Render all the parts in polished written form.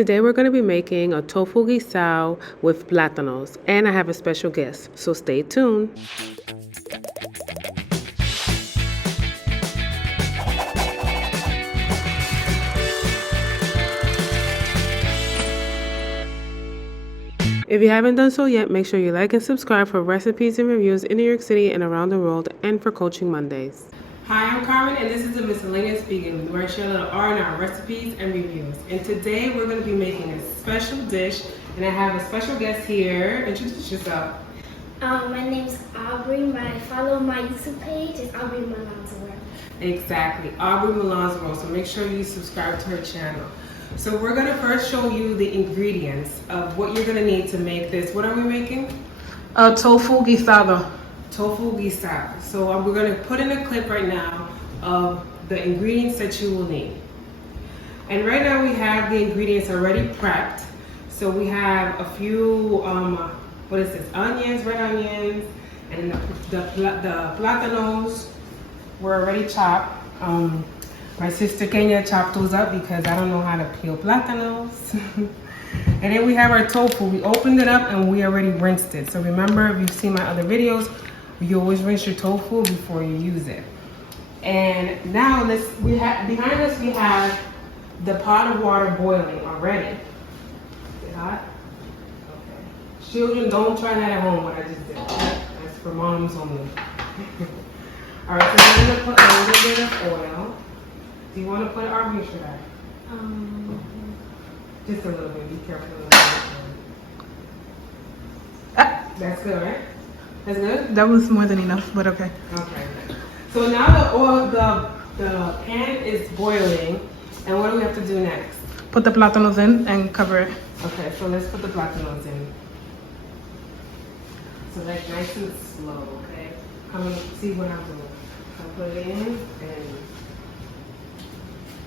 Today we're going to be making a tofu guisado with plátanos, and I have a special guest, so stay tuned. If you haven't done so yet, make sure you like and subscribe for recipes and reviews in New York City and around the world, and for Coaching Mondays. Hi, I'm Carmen, and this is the Miscellaneous Vegan, where I share a little R&R recipes and reviews. And today we're going to be making a special dish, and I have a special guest here. Introduce yourself. My name's Aubrey. Follow my YouTube page. It's Aubrey Milan's World. Exactly, Aubrey Milan's World. So make sure you subscribe to her channel. So we're going to first show you the ingredients of what you're going to need to make this. What are we making? Tofu guisado. Tofu guisado. So we're going to put in a clip right now of the ingredients that you will need. And right now we have the ingredients already prepped. So we have a few, what is this? Onions, red onions, and the plátanos were already chopped. My sister Kenya chopped those up because I don't know how to peel plátanos. And then we have our tofu. We opened it up and we already rinsed it. So remember, if you've seen my other videos, you always rinse your tofu before you use it. And now behind us we have the pot of water boiling already. Is it hot? Okay. Children, don't try that at home, what I just did. That's for moms only. All right, so we're gonna put a little bit of oil. Do you want to put it, or should I? Just a little bit. Be careful. That's good, right? That's good? That was more than enough, but okay. Okay. So now the pan is boiling, and what do we have to do next? Put the plátanos in and cover it. Okay, so let's put the plátanos in. So that's nice and slow, okay? Come and see what I'm doing. I'll put it in and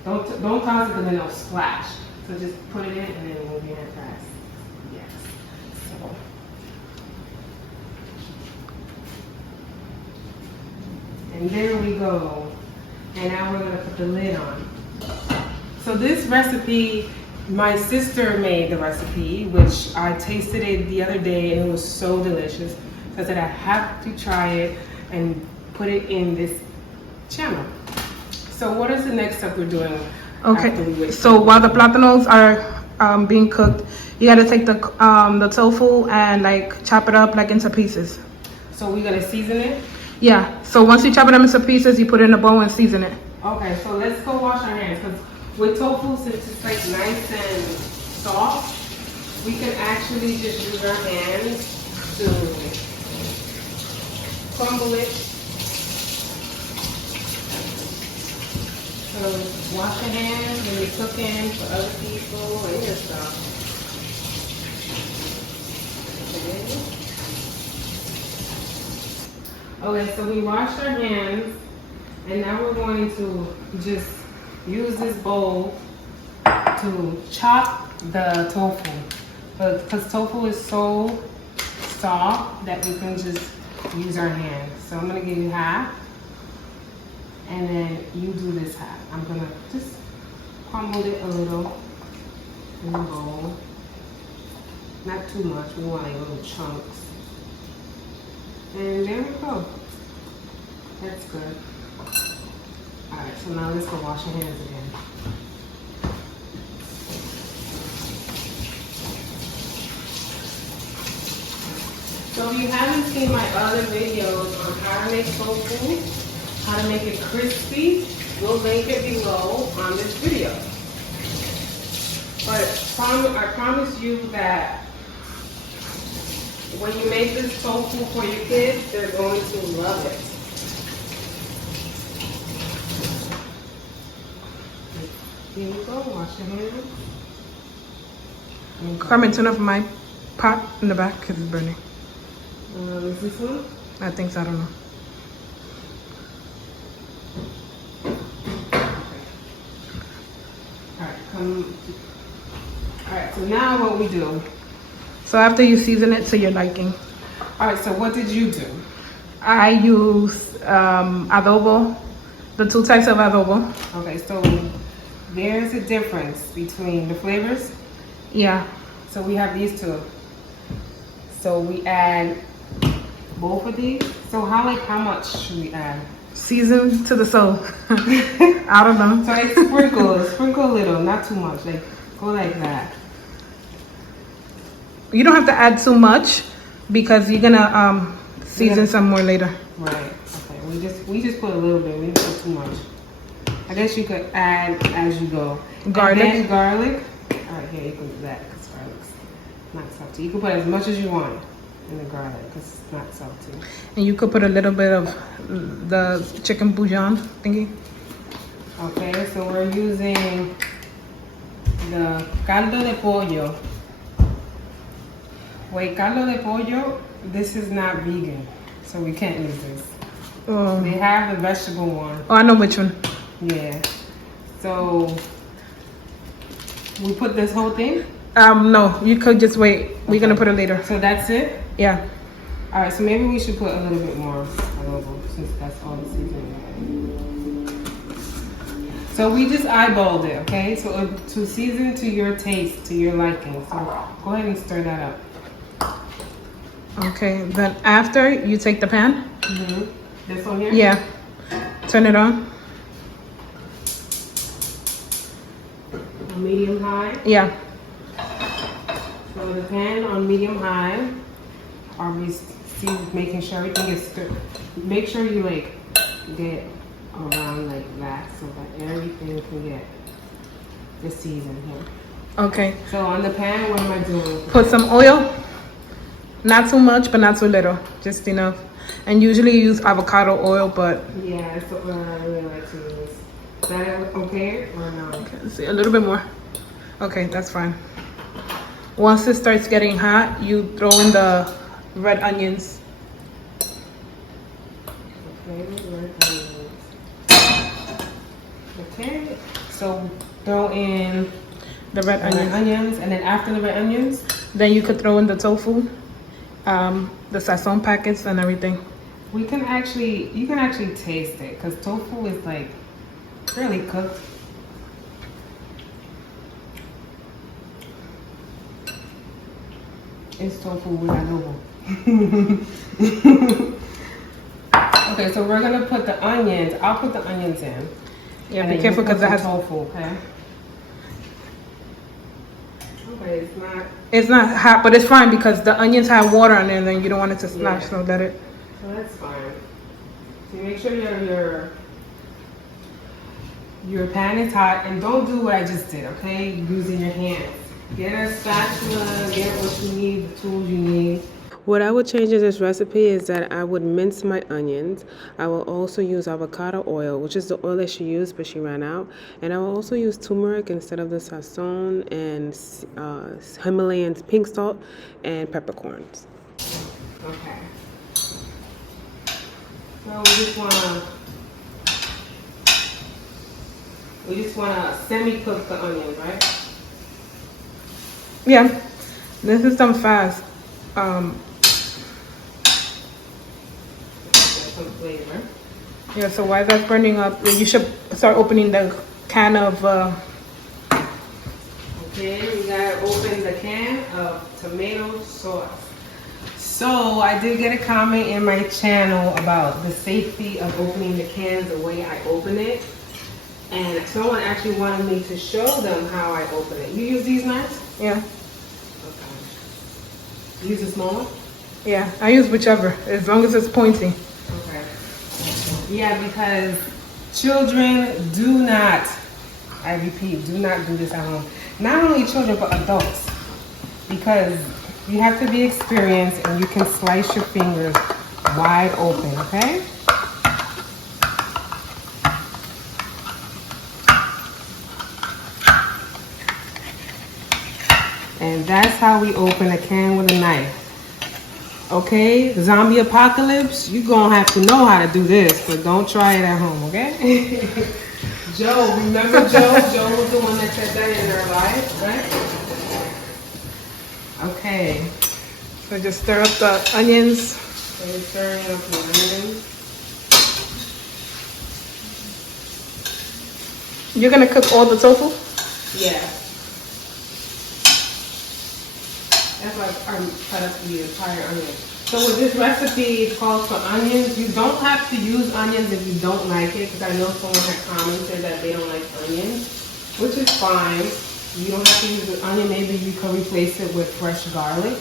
don't toss it because then it'll splash. So just put it in and then move your hand fast. Yes. So. And there we go. And now we're gonna put the lid on. So this recipe, my sister made the recipe, which I tasted it the other day and it was so delicious. So I said I have to try it and put it in this channel. So what is the next step we're doing? Okay, so while the plátanos are being cooked, you gotta take the tofu and like chop it up like into pieces. So we're gonna season it? Yeah, so once you chop it up into pieces, you put it in a bowl and season it. Okay, so let's go wash our hands, because with tofu, since it's like nice and soft, we can actually just use our hands to crumble it. So wash your hands when you're cooking for other people and yourself. Okay, so we washed our hands, and now we're going to just use this bowl to chop the tofu. Because tofu is so soft that we can just use our hands. So I'm going to give you half. And then you do this half. I'm gonna just crumble it a little in the bowl. Not too much, we want like little chunks. And there we go. That's good. Alright, so now let's go wash your hands again. So if you haven't seen my other videos on how to make tofu, how to make it crispy, we'll link it below on this video. But I promise you that when you make this tofu for your kids, they're going to love it. Here you go, wash your hands. Carmen, turn off my pot in the back because it's burning. Is this one? I think so, I don't know. Alright, so now what we do. So after you season it to your liking. Alright, so what did you do? I use adobo, the 2 types of adobo. Okay, so there's a difference between the flavors. Yeah. So we have these two. So we add both of these. So how much should we add? Season to the soul. I don't know. So like sprinkle a little, not too much. Like go like that. You don't have to add too much because you're gonna season some more later. Right. Okay. We just put a little bit. We didn't put too much. I guess you could add as you go. Garlic. And then garlic. All right, here you can do that because garlic's not salty. You can put as much as you want in the garlic because it's not salty. And you could put a little bit of the chicken bouillon thingy. Okay, so we're using the caldo de pollo. Wait, caldo de pollo, this is not vegan, so we can't use this. Oh, They have the vegetable one. I know which one. Yeah. So we put this whole thing? No, you could just wait. We're gonna put it later. So that's it? Yeah. All right, so maybe we should put a little bit more adobo since that's all the seasoning. So we just eyeballed it, okay? So to season to your taste, to your liking. So go ahead and stir that up. Okay. Then after you take the pan. This one here? Yeah. Turn it on. Medium high. Yeah. So the pan on medium high. Are we making sure everything is stirred? Make sure you like get around like that so that everything can get the season here. Okay. So on the pan, what am I doing? Put some oil. Not too much, but not too little. Just enough. And usually you use avocado oil, but Yeah, that's what I really like to use. Is that okay or no? okay, let's see, a little bit more. Okay, that's fine. Once it starts getting hot, you throw in the red onions. Okay, red onions. Okay, so throw in The red red onions. onions, and then after the red onions, Then you could throw in the tofu, the sazon packets and everything. you can actually taste it because tofu is like really cooked. It's tofu with adobo. Okay, so we're gonna put the onions. I'll put the onions in. Yeah, And be then careful you put because it the has. tofu. Okay. Okay, it's not. It's not hot, but it's fine because the onions have water on it, and then you don't want it to splash. Yeah. So let it. So that's fine. So make sure your pan is hot, and don't do what I just did. Okay, using your hands. Get a spatula. Get what you need. The tools you need. What I would change in this recipe is that I would mince my onions. I will also use avocado oil, which is the oil that she used, but she ran out. And I will also use turmeric instead of the sazon, and Himalayan pink salt and peppercorns. Okay. So we just wanna semi-cook the onions, right? Yeah, this is some fast. Some flavor. Yeah, so while that's burning up, you should start opening the can of. Okay, we gotta open the can of tomato sauce. So I did get a comment in my channel about the safety of opening the cans the way I open it. And someone actually wanted me to show them how I open it. You use these knives? Yeah, Okay. You use a small one? yeah. I use whichever, as long as it's pointy. Okay. Yeah, because children do not, I repeat, do not do this at home. Not only children, but adults. Because you have to be experienced and you can slice your fingers wide open, okay? And that's how we open a can with a knife. Okay, zombie apocalypse, you're gonna have to know how to do this, but don't try it at home, okay? Joe, remember Joe? Joe was the one that said that in our life, right? Okay. So just stir up the onions. So you're stirring up the onions. You're gonna cook all the tofu? Yeah. That's like cut up the entire onion. So with this recipe, it calls for onions. You don't have to use onions if you don't like it, because I know someone had commented that they don't like onions, which is fine. You don't have to use the onion. Maybe you can replace it with fresh garlic.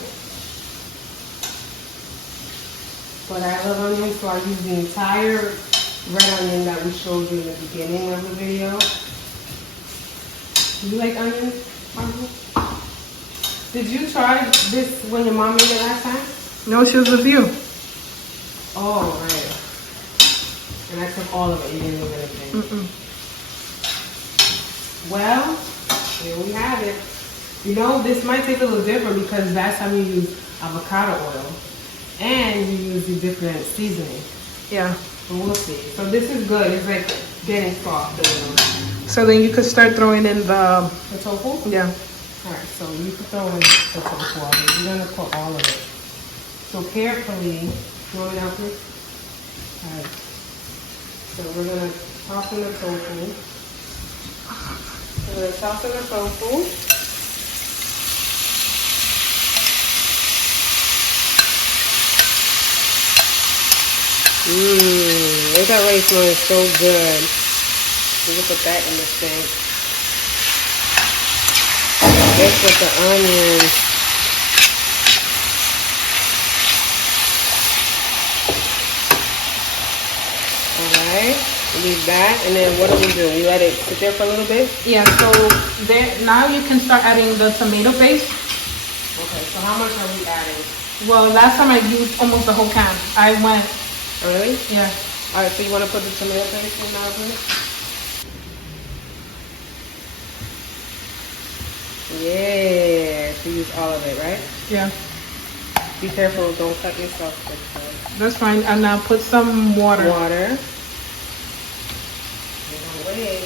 But I love onions, so I use the entire red onion that we showed you in the beginning of the video. You like onions, Margot? Did you try this when your mom made it last time? No, she was with you. Oh, right. And I took all of it. You didn't leave anything. Well, here we have it. You know, this might take a little different because last time you used avocado oil and you used a different seasoning. Yeah. So we'll see. So this is good. It's like getting soft a little. So then you could start throwing in the tofu? Yeah. Alright, so you can throw in the tofu. We're going to put all of it. So carefully, throw it out please. Alright. So we're going to toss in the tofu. We're going to toss in the tofu. It's already smelling so good. We can put that in the sink. This with the onions. Alright, leave that, and then what do? We let it sit there for a little bit? Yeah, so there now you can start adding the tomato paste. Okay, so how much are we adding? Well, last time I used almost the whole can. I went, Oh, really? yeah. Alright, so you want to put the tomato paste in now, please? Yeah, so use all of it, right? Yeah. Be careful, don't cut yourself this time. That's fine. And now put some water. Water. Wait.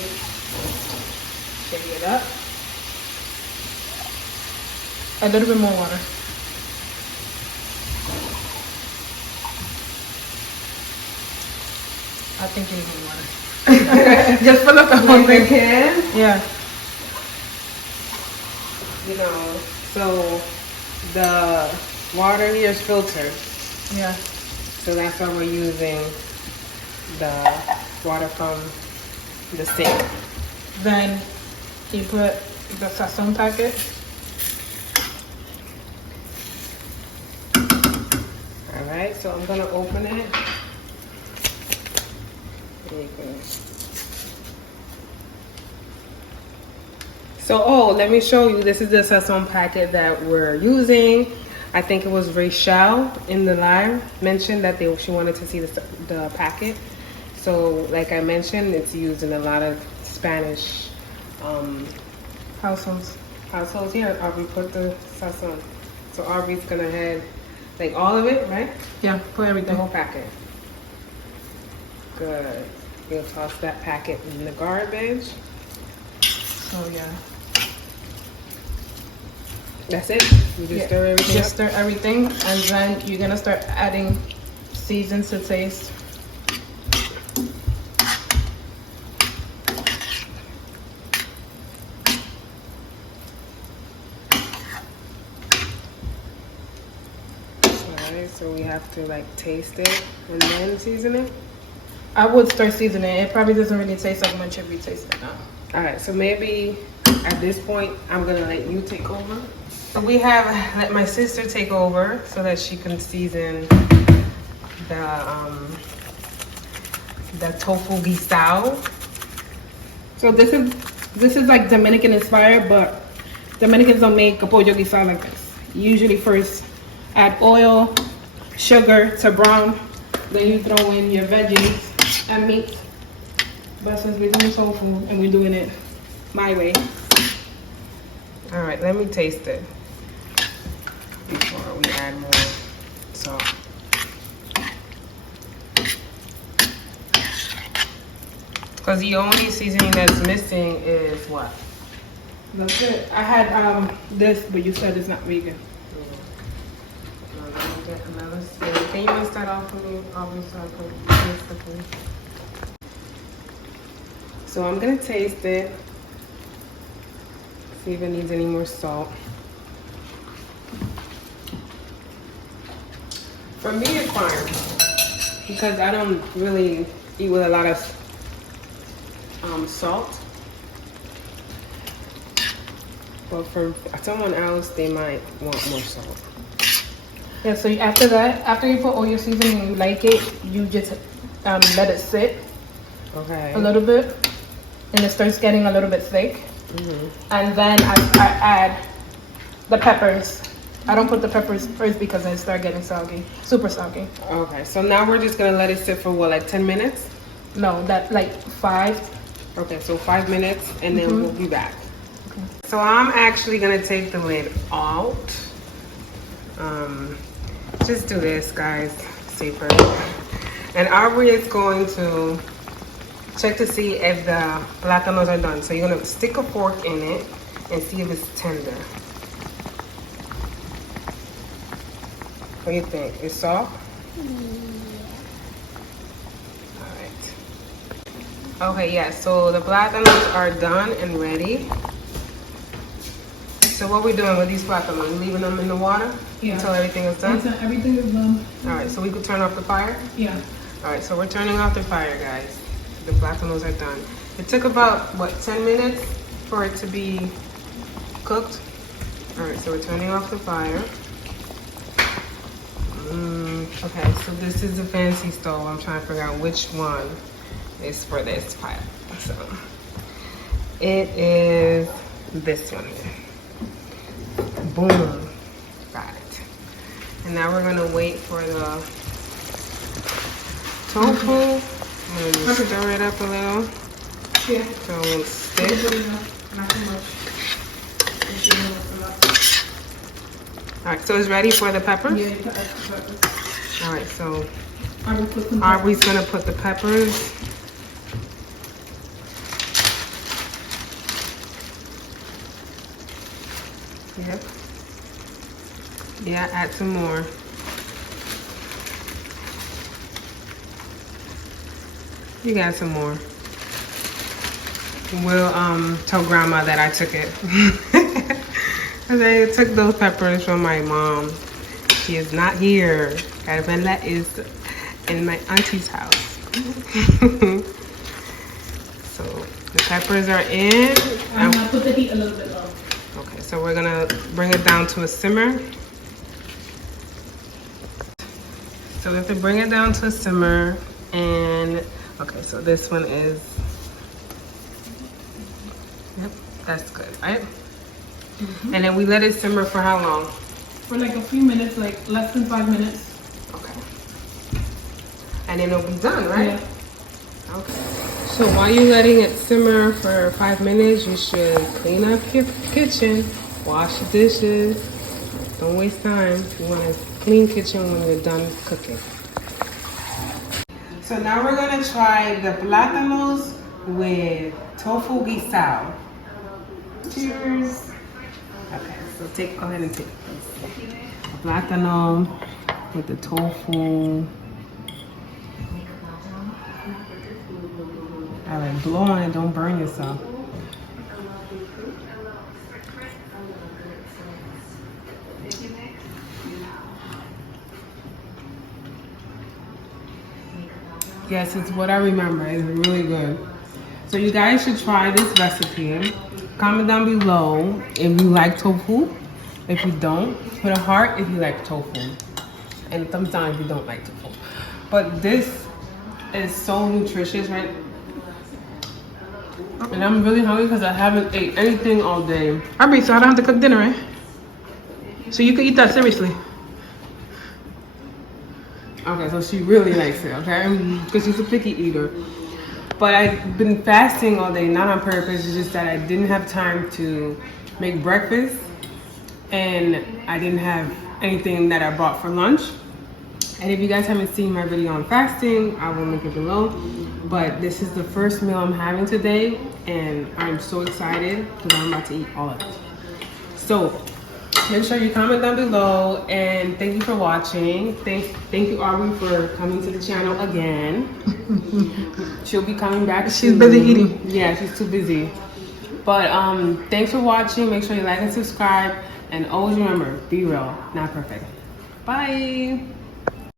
Shake it up. A little bit more water. I think you need more water. Just fill up the whole thing. Can? Yeah. You know, so the water here is filtered. Yeah. So that's why we're using the water from the sink. Then you put the sazon packet. Alright, so I'm gonna open it. There you go. So, let me show you. This is the sazon packet that we're using. I think it was Rachel in the live mentioned that she wanted to see the packet. So, like I mentioned, it's used in a lot of Spanish Households. households. Here, Aubrey put the sazon. So Aubrey's gonna have like all of it, right? Yeah, put The everything. whole packet. Good. We'll toss that packet in the garbage. So yeah. That's it. You just stir everything Just up? stir everything, and then you're gonna start adding seasons to taste. Alright, so we have to like taste it and then season it. I would start seasoning. It probably doesn't really taste like much if you taste it now. Alright, so maybe at this point I'm gonna let you take over. So we have let my sister take over so that she can season the tofu guisado. So this is like Dominican inspired, but Dominicans don't make a pollo guisado like this. You usually first add oil, sugar to brown, then you throw in your veggies and meat. But since we're doing soul food and we're doing it my way. Alright, let me taste it before we add more salt. Because the only seasoning that's missing is what? That's it. I had this, but you said it's not vegan. Let me get another spoon. Can you rinse that off for me? Aubrey, so I can taste the food. So I'm gonna taste it. See if it needs any more salt. For me, it's fine because I don't really eat with a lot of salt. But for someone else, they might want more salt. Yeah, so after that, after you put all your seasoning and you like it, you just let it sit Okay. a little bit, and it starts getting a little bit thick. And then I add the peppers. I don't put the peppers first because they start getting soggy, super soggy. Okay, so now we're just gonna let it sit for what, like 10 minutes? No, that like 5. Okay, so 5 minutes and then we'll be back. Okay. So I'm actually gonna take the lid out. Just do this, guys, safer. And Aubrey is going to check to see if the plátanos are done. So you're gonna stick a fork in it and see if it's tender. What do you think? It's soft? All right. Okay, yeah, so the plátanos are done and ready. So what we're doing with these plátanos, we're leaving them in the water until everything is done? Until everything is done. All right, so we could turn off the fire? Yeah. All right, so we're turning off the fire, guys. The plátanos are done. It took about, what, 10 minutes for it to be cooked? All right, so we're turning off the fire. Okay, so this is the fancy stove. I'm trying to figure out which one is for this pie. So it is this one. Boom. Got it. And now we're gonna wait for the tofu. I'm gonna just stir it up a little. Yeah. So it won't stick. Not too much. Alright, so it's ready for the peppers? Yeah, you put extra peppers. Alright, so Aubrey's gonna put the peppers. Yep. Yeah, add some more. You got some more. We'll tell grandma that I took it. Cause I took those peppers from my mom. She is not here. Carmela is in my auntie's house. So the peppers are in. I'm gonna put the heat a little bit low. Okay, so we're gonna bring it down to a simmer. So we have to bring it down to a simmer, and okay, so this one is, yep, that's good, right? And then we let it simmer for how long? For like a few minutes, like less than 5 minutes. Okay. And then it'll be done, right? Yeah. Okay. So while you're letting it simmer for 5 minutes, you should clean up your kitchen, wash the dishes. Don't waste time. You want a clean kitchen when you're done cooking. So now we're gonna try the plátanos with tofu guisado. Cheers. Okay, so go ahead and take this. A plátano with the tofu. All right, blow on it, don't burn yourself. Yes, it's what I remember. It's really good. So you guys should try this recipe. Comment down below if you like tofu. If you don't, put a heart if you like tofu. And a thumbs down if you don't like tofu. But this is so nutritious, right? And I'm really hungry because I haven't ate anything all day. Aubrey, so I don't have to cook dinner, right? So you can eat that seriously. Okay, so she really likes it, okay? Because she's a picky eater. But I've been fasting all day, not on purpose. It's just that I didn't have time to make breakfast. And I didn't have anything that I brought for lunch. And if you guys haven't seen my video on fasting, I will link it below. But this is the first meal I'm having today. And I'm so excited because I'm about to eat all of it. So make sure you comment down below, and thank you for watching. Thank you, Aubrey, for coming to the channel again. She'll be coming back. She's busy eating. Yeah, she's too busy. But thanks for watching. Make sure you like and subscribe, and always remember, be real, not perfect. Bye.